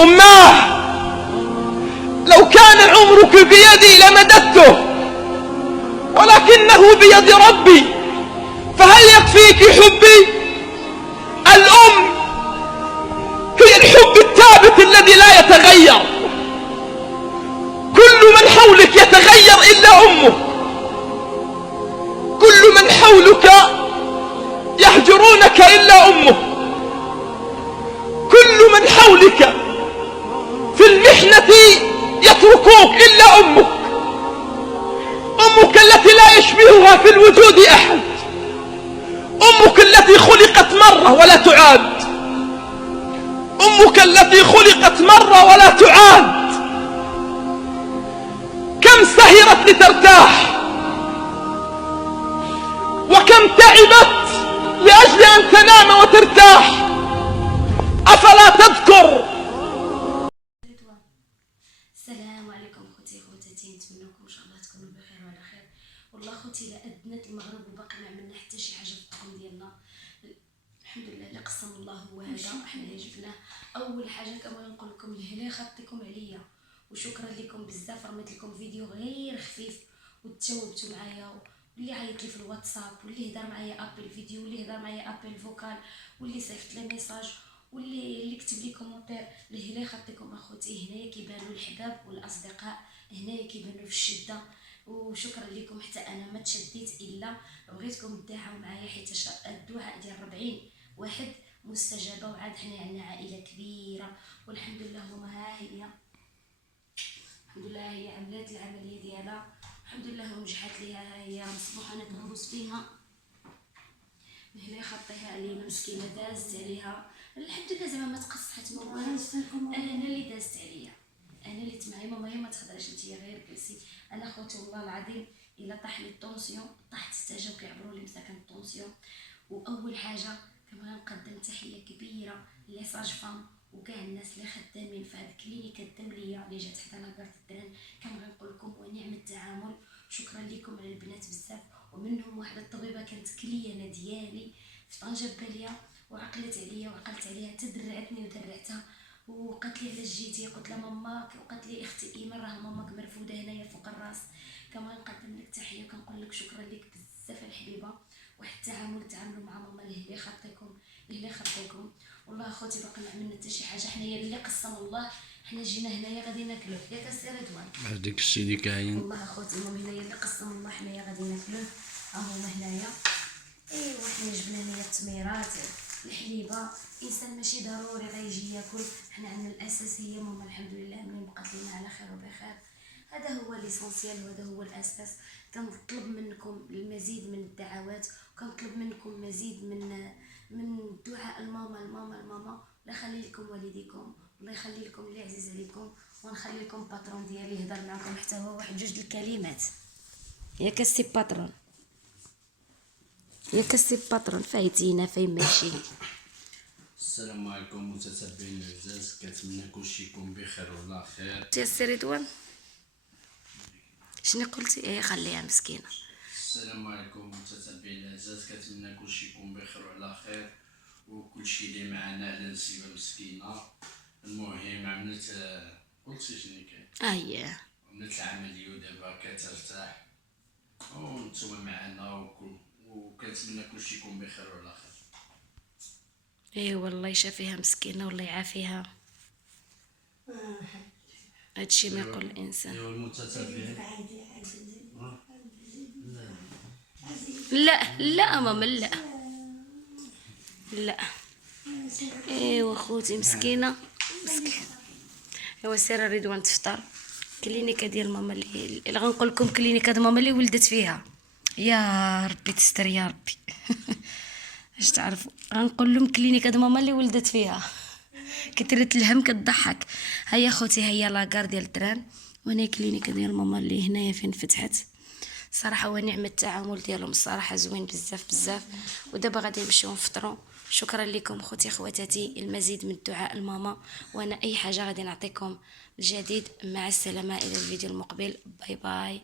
أماه، لو كان عمرك بيدي لمددته، ولكنه بيد ربي، فهل يكفيك حبي؟ الأم هي الحب الثابت الذي لا يتغير. كل من حولك يتغير إلا أمك. كل من حولك يهجرونك إلا أمك. كل من حولك في المحنة يتركوك إلا أمك. أمك التي لا يشبهها في الوجود أحد. أمك التي خلقت مرة ولا تعاد. أمك التي خلقت مرة ولا تعاد. كم سهرت لترتاح، وكم تعبت لأجل أن تنام وترتاح. أفلا تذكر؟ السلام عليكم خوتي خواتاتي، نتمنىكم ان شاء الله تكونوا بخير وعلى خير. والله خوتي لا أدنت المغرب وباقي ما عملنا حتى شي حاجه في الطقم ديالنا. الحمد لله اللي قسم الله هو هذا. حنا جبنا اول حاجه كما نقول لكم لهنا خطيكم عليا، وشكرا لكم بزاف. رميت لكم فيديو غير خفيف وتجاوبتوا معايا، واللي عيط لي في الواتساب، واللي هضر معايا ابل فيديو، واللي هضر معايا ابل فوكال، واللي صيفط لي ميساج، واللي كتب لي كومونتير. لهنا خطيكم اخوتي. هنايا كيبانوا الحباب والاصدقاء، هنايا كيبانوا في الشده. وشكرا لكم حتى انا ما تشديت الا بغيتكم تدعوا معايا، حيت الدعاء ديال 40 واحد مستجابه. وعاد حنا عندنا عائله كبيره والحمد لله. هما ها هي الحمد لله هي عملات العمليه ديالها الحمد لله ونجحت ليها. ها هي مصبوحه انا كنبوس فيها. هنا خطيها علينا مسكينه، دازت عليها الحمد لله. زعما ما تقصحت ما والو، انا اللي دازت عليا، انا اللي تمعي ماما هي ما تقدرش انت غير جلسي. انا خوتي والله العظيم الا طاح لي الطونسيون طاحت حتى جاو كيعبروا لي مساكن الطونسيون. واول حاجه كنبغي نقدم تحيه كبيره لي ساج فام وكاع الناس اللي خدامين في هاد الكلينيكه الدوليه اللي جات حدا لاكارت الدران. كنبغي نقول لكم ونعم التعامل. شكرا لكم على البنات بزاف. ومنهم واحده الطبيبه كانت كليانه ديالي في طنجه باليه، وعقلت عليا وعقلت عليها، تدرعتني ودرعتها، وقالت لي علاش جيتي؟ قلت لها ماماك، وقالت لي اختي ايمان راه ماماك مرفوده هنايا فوق الراس. كما نقدم لك تحيه وكنقول لك شكرا لك بزاف الحبيبه. واحد التعامل تعاملوا مع ماما اللي خطيكم اللي خطيكم. والله اخوتي باقي ما عملنا حتى شي حاجه. حنايا اللي قسم الله حنا جينا هنايا غادي ناكلوه. ياك السي رضوان؟ هذاك الشيء اللي كاين. والله اخوتي المهم هنايا اللي قسم الله حنايا غادي ناكلوه. ها هما هنايا. ايوا حنا جبنا هنايا التميرات الحليبه. انسان ماشي ضروري غيجي ياكل، حنا عندنا الاساسيه ماما الحمد لله ملي بقات لينا على خير وبخير. هذا هو ليسونسيال وهذا هو الاساس. كنطلب منكم المزيد من الدعوات، وكنطلب منكم مزيد من الدعاء الماما الماما الماما. الله يخلي لكم والديكم، الله يخلي لكم اللي عزيز عليكم، ونخلي لكم باترون ديالي يهضر معكم حتى هو واحد جوج الكلمات. ياك السي باترون؟ ياك السي باترون؟ فايتينا فاين ماشي. السلام عليكم متتبعين العزاز، كنتمنى كلشي يكون بخير وعلى خير. يا السي رضوان شنو قلتي؟ ايه خليها مسكينه. السلام عليكم متتبعين العزاز، كنتمنى كلشي يكون بخير وعلى خير، وكلشي اللي معنا على نسيبه مسكينه. المهم عملت قلتي شنو كاين؟ اييه عملت العمليه ودابا كترتاح وانتم معنا، وكنتمنى كلشي يكون بخير وعلى خير. ايه والله يشافيها مسكينه والله يعافيها. هادشي ما يقول الانسان. ايوا المتتبعين لا لا ماما لا لا. ايوا خوتي مسكينه مسكين. ايوا سير رضوان تفطر. كلينيكا ديال ماما اللي غنقول لكم كلينيكا ديال ماما اللي ولدت فيها. يا ربي تستر يا ربي. اش تعرفوا غنقول لهم كلينيكا ديال ماما اللي ولدت فيها. كثرت الهم كتضحك. هيا خوتي هيا لاكار ديال الدران، وهنا كلينيكا ديال ماما اللي هنايا فين فتحت. صراحه ونعم التعامل ديالهم الصراحه زوين بزاف بزاف. ودابا غادي نمشيو نفطروا. شكرا لكم خوتي خواتاتي. المزيد من الدعاء الماما، وانا اي حاجه غادي نعطيكم الجديد. مع السلامه الى الفيديو المقبل. باي باي.